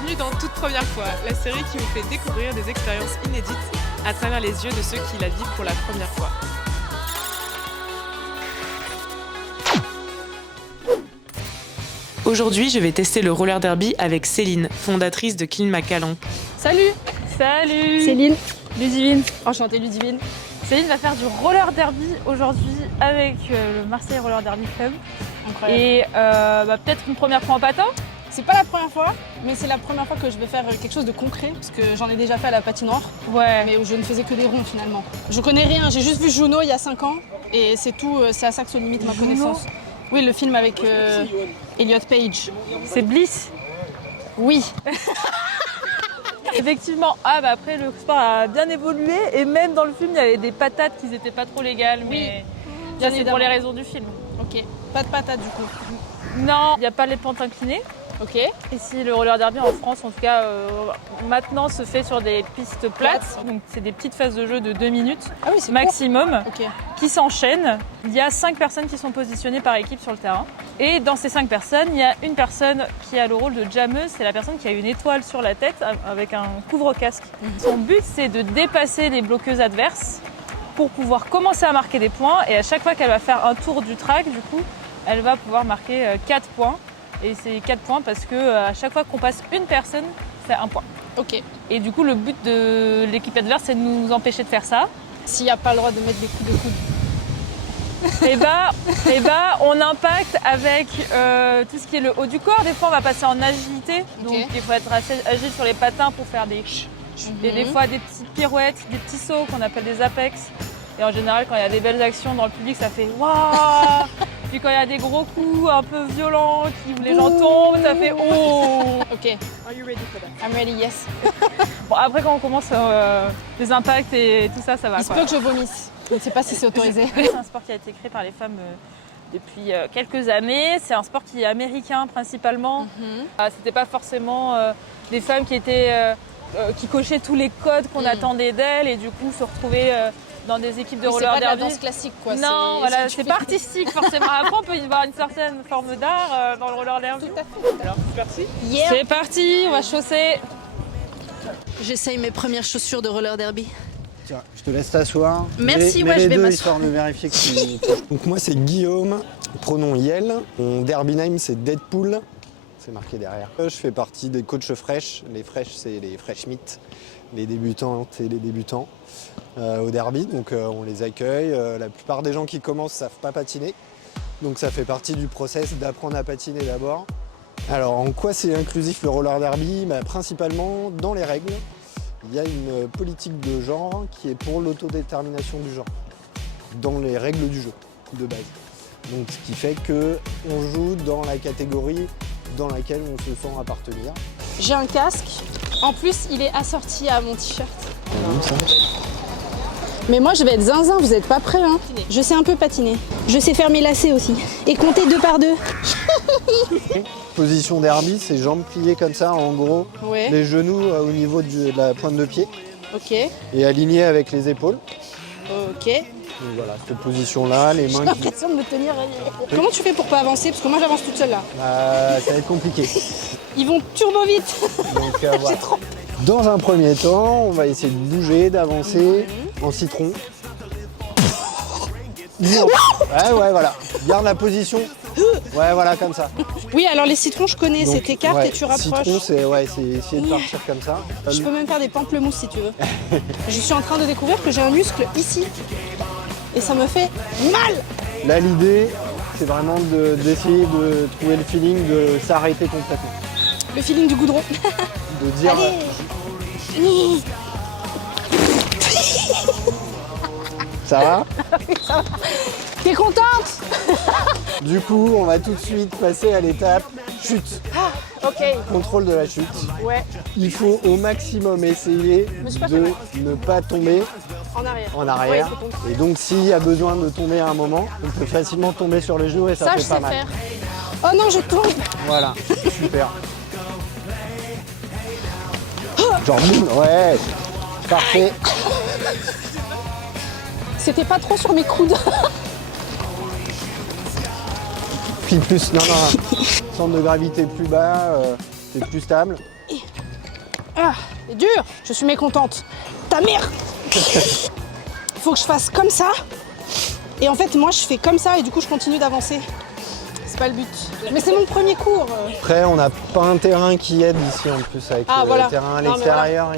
Bienvenue dans Toute Première Fois, la série qui vous fait découvrir des expériences inédites à travers les yeux de ceux qui la vivent pour la première fois. Aujourd'hui, je vais tester le roller derby avec Céline, fondatrice de Clean Macallan. Salut! Salut! Céline, Ludivine. Enchantée Ludivine. Céline va faire du roller derby aujourd'hui avec le Marseille Roller Derby Club. Incroyable. Et peut-être une première fois en patin. C'est pas la première fois, mais c'est la première fois que je vais faire quelque chose de concret, parce que j'en ai déjà fait à la patinoire, Ouais. mais où je ne faisais que des ronds finalement. Je connais rien, j'ai juste vu Juno il y a 5 ans, et c'est tout, c'est à ça que se limite ma connaissance. Oui, le film avec Elliot Page. C'est Bliss. Oui. Effectivement. Après le sport a bien évolué et même dans le film il y avait des patates qui n'étaient pas trop légales, mais bien ça c'est évidemment. pour les raisons du film. Ok. Pas de patate du coup. Non, il n'y a pas les pentes inclinées. Ok. Ici, le roller derby en France, en tout cas, maintenant se fait sur des pistes plates. Donc, c'est des petites phases de jeu de 2 minutes Ah oui, c'est maximum court. Ok. qui s'enchaînent. Il y a 5 personnes qui sont positionnées par équipe sur le terrain. Et dans ces 5 personnes, il y a une personne qui a le rôle de jammeuse. C'est la personne qui a une étoile sur la tête avec un couvre-casque. Son but, c'est de dépasser les bloqueuses adverses pour pouvoir commencer à marquer des points. Et à chaque fois qu'elle va faire un tour du track, du coup, elle va pouvoir marquer 4 points. Et c'est 4 points parce que à chaque fois qu'on passe une personne, c'est 1 point. Ok. Et du coup, le but de l'équipe adverse, c'est de nous empêcher de faire ça. S'il n'y a pas le droit de mettre des coups de coude. Et on impacte avec tout ce qui est le haut du corps. Des fois, on va passer en agilité. Donc, il faut être assez agile sur les patins pour faire des et des fois des petites pirouettes, des petits sauts qu'on appelle des apex. Et en général, quand il y a des belles actions dans le public, ça fait waouh. Puis quand il y a des gros coups un peu violents, où les gens tombent, ça fait oh. Ok. Are you ready for that? I'm ready, yes. Bon, après, quand on commence les impacts et tout ça, ça va. Il se peut que je vomisse. Je ne sais pas si c'est autorisé. C'est un sport qui a été créé par les femmes depuis quelques années. C'est un sport qui est américain principalement. C'était pas forcément des femmes qui étaient qui cochaient tous les codes qu'on attendait d'elles et du coup se retrouver dans des équipes de roller derby. C'est pas de la danse classique quoi. Non, voilà, c'est pas artistique forcément. Après, on peut y voir une certaine forme d'art dans le roller derby. Tout à fait. Alors, c'est parti. Yeah. C'est parti, on va chausser. J'essaye mes premières chaussures de roller derby. Tiens, je te laisse t'asseoir. Merci, Mets ouais, les je vais deux m'asseoir. histoire de vérifier que tu... Donc moi c'est Guillaume, pronom Yel. Mon derby name c'est Deadpool. C'est marqué derrière. Je fais partie des coachs fresh. Les fresh c'est les fresh meat, les débutantes et les débutants au derby. Donc on les accueille. La plupart des gens qui commencent savent pas patiner. Donc ça fait partie du process d'apprendre à patiner d'abord. Alors en quoi c'est inclusif le roller derby? Principalement dans les règles. Il y a une politique de genre qui est pour l'autodétermination du genre, dans les règles du jeu de base. Donc ce qui fait qu'on joue dans la catégorie dans laquelle on se sent appartenir. J'ai un casque. En plus, il est assorti à mon t-shirt. Mais moi, je vais être zinzin, vous n'êtes pas prêts, hein? Je sais un peu patiner. Je sais faire mes lacets aussi. Et compter 2 par 2. Position derby, c'est jambes pliées comme ça, en gros, Ouais. les genoux au niveau de la pointe de pied Ok. et alignés avec les épaules. Ok. Donc voilà, cette position-là, les J'ai mains qui... l'impression de me tenir. Comment tu fais pour pas avancer? Parce que moi, j'avance toute seule là. ça va être compliqué. Ils vont turbo vite. Donc voilà. Dans un premier temps, on va essayer de bouger, d'avancer en citron. Ouais, voilà. Garde la position. Ouais, voilà, comme ça. Oui, alors les citrons, je connais. Donc, C'est t'écartes ouais, et tu rapproches. Citron, c'est essayer de partir comme ça. Je peux même faire des pamplemousses si tu veux. Je suis en train de découvrir que j'ai un muscle ici. Et ça me fait mal. Là, l'idée, c'est vraiment d'essayer de trouver le feeling de s'arrêter complètement. Le feeling du goudron. De dire... Allez. Ça va? T'es contente? Du coup, on va tout de suite passer à l'étape chute. Ok. Contrôle de la chute. Ouais. Il faut au maximum essayer me suis pas fait de mal. ne pas tomber En arrière. en arrière. Ouais, c'est bon. Et donc, s'il y a besoin de tomber à un moment, on peut facilement tomber sur les genoux et ça Ça, fait je pas sais mal. faire. Oh non, je tombe. Voilà, super. Genre, boum, ouais, parfait. C'était pas trop sur mes coudes. Puis plus, non, centre de gravité plus bas, C'est plus stable. Ah, c'est dur. Je suis mécontente. Ta mère. Faut que je fasse comme ça. Et en fait, moi, je fais comme ça et du coup, je continue d'avancer. C'est pas le but. Mais c'est mon premier cours. Après, on n'a pas un terrain qui aide ici en plus avec voilà. le terrain à Non, mais l'extérieur.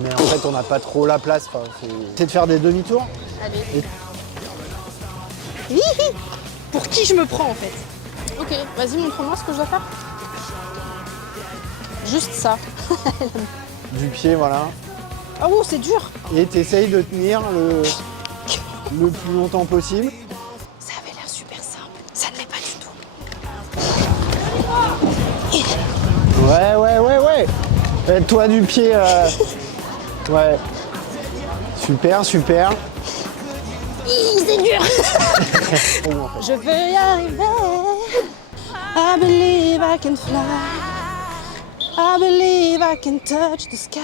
Mais en fait, on n'a pas trop la place. Enfin, c'est de faire des demi-tours. Allez. Hihi. Pour qui je me prends en fait? Ok, vas-y, montre-moi ce que je dois faire. Juste ça. Du pied, voilà. Ah oh, c'est dur. Et tu essayes de tenir le plus longtemps possible. Ça avait l'air super simple. Ça ne l'est pas du tout. Ouais. Fais-toi du pied. Ouais. Super. C'est dur. Je veux y arriver. I believe I can fly. I believe I can touch the sky.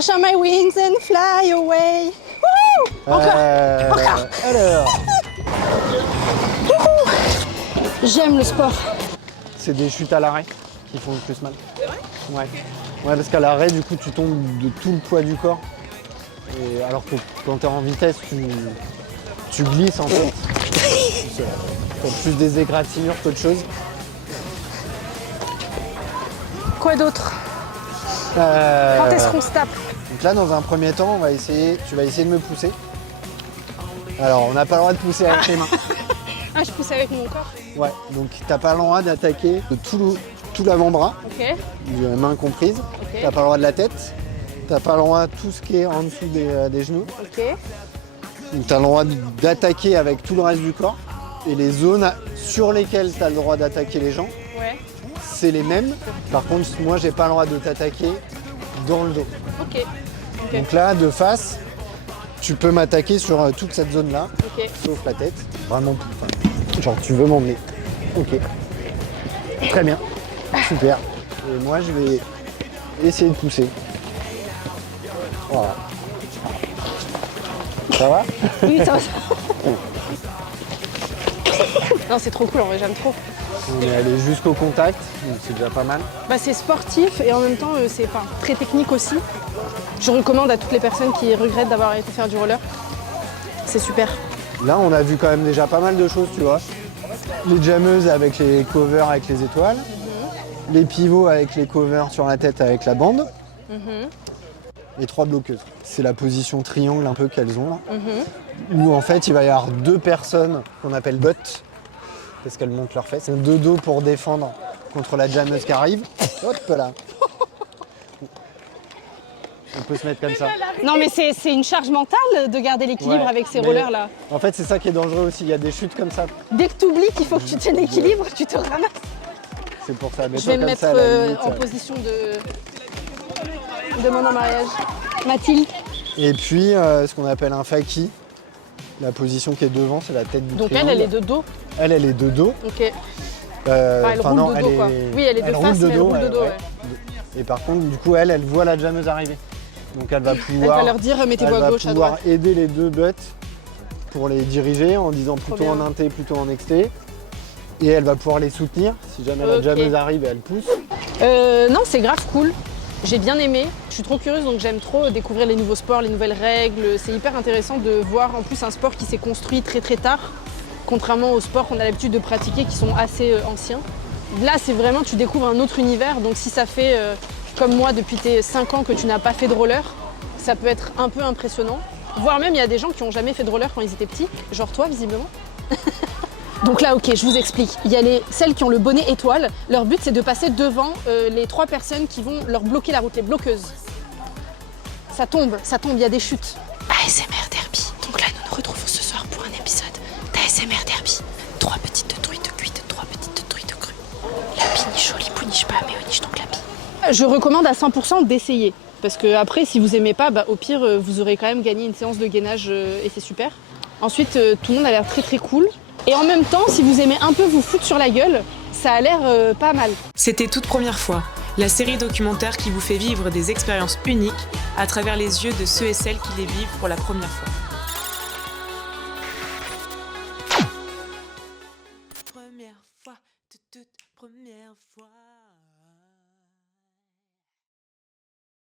Show my wings and fly away. Woo! Encore. Alors, J'aime le sport. c'est des chutes à l'arrêt qui font le plus mal. C'est vrai? Ouais, parce qu'à l'arrêt, du coup, tu tombes de tout le poids du corps. Et alors que quand tu es en vitesse, tu glisses en fait. C'est plus des égratignures qu'autre chose. Quoi d'autre? Quand est-ce qu'on se tape? Donc là, dans un premier temps, tu vas essayer de me pousser. Alors, on n'a pas le droit de pousser avec les mains. Ah, je pousse avec mon corps. Ouais, donc t'as pas le droit d'attaquer de tout l'avant-bras, Ok. de la main comprise. Ok. T'as pas le droit de la tête. T'as pas le droit de tout ce qui est en dessous des genoux. Ok. Donc t'as le droit d'attaquer avec tout le reste du corps. Et les zones sur lesquelles t'as le droit d'attaquer les gens, Ouais. c'est les mêmes. Par contre, moi, j'ai pas le droit de t'attaquer dans le dos. Ok. Ok. Donc là, de face, tu peux m'attaquer sur toute cette zone-là, Ok. sauf la tête. Vraiment, genre, tu veux m'emmener. Ok. Très bien. Super. Et moi, je vais essayer de pousser. Voilà. Ça va? Oui, ça va. Non, c'est trop cool, en vrai, j'aime trop. On est allé jusqu'au contact, donc c'est déjà pas mal. Bah, c'est sportif et en même temps, c'est très technique aussi. Je recommande à toutes les personnes qui regrettent d'avoir été faire du roller. C'est super. Là, on a vu quand même déjà pas mal de choses, tu vois. Les jammeuses avec les covers avec les étoiles. Les pivots avec les covers sur la tête avec la bande. Et 3 bloqueuses. C'est la position triangle un peu qu'elles ont là. Où en fait, il va y avoir 2 personnes qu'on appelle butt, parce qu'elles montent leurs fesses. De dos pour défendre contre la jammeuse qui arrive. Hop là. On peut se mettre comme ça. Non, mais c'est une charge mentale de garder l'équilibre Ouais, avec ces mais rollers là. En fait, c'est ça qui est dangereux aussi. Il y a des chutes comme ça. Dès que tu oublies qu'il faut que tu tiennes l'équilibre, tu te ramasses. C'est pour ça. Je vais me mettre en position de demande en mariage. Mathilde. Et puis, ce qu'on appelle un faki. La position qui est devant, c'est la tête du Donc triangle. elle est de dos. Elle est de dos. Ok. Elle roule de dos, quoi. Oui, elle est de face, mais elle roule de dos, ouais. Et par contre, du coup, elle voit la jammeuse arriver. Donc elle va Elle pouvoir, va leur dire mettez-vous à gauche, à droite. aider les 2 butts pour les diriger en disant plutôt bien. en inté, plutôt en exté. Et elle va pouvoir les soutenir si jamais la Ok. jammeuse arrive et elle pousse. Non, c'est grave cool. J'ai bien aimé. Je suis trop curieuse, donc j'aime trop découvrir les nouveaux sports, les nouvelles règles. C'est hyper intéressant de voir en plus un sport qui s'est construit très très tard, contrairement aux sports qu'on a l'habitude de pratiquer qui sont assez anciens. Là, c'est vraiment, tu découvres un autre univers. Donc si ça fait, comme moi, depuis tes 5 ans que tu n'as pas fait de roller, ça peut être un peu impressionnant. Voire même, il y a des gens qui n'ont jamais fait de roller quand ils étaient petits, genre toi, visiblement. Donc là, ok, je vous explique. Il y a celles qui ont le bonnet étoile. Leur but, c'est de passer devant les 3 personnes qui vont leur bloquer la route, les bloqueuses. Ça tombe, il y a des chutes. ASMR Derby. Donc là, nous nous retrouvons ce soir pour un épisode d'ASMR Derby. 3 petites truites cuites, 3 petites truites crues. La piniche, oli puniche pas, mais oniche donc la pie. Je recommande à 100% d'essayer. Parce que après, si vous aimez pas, bah, au pire, vous aurez quand même gagné une séance de gainage et c'est super. Ensuite, tout le monde a l'air très très cool. Et en même temps, si vous aimez un peu vous foutre sur la gueule, ça a l'air pas mal. C'était Toute Première Fois, la série documentaire qui vous fait vivre des expériences uniques à travers les yeux de ceux et celles qui les vivent pour la première fois.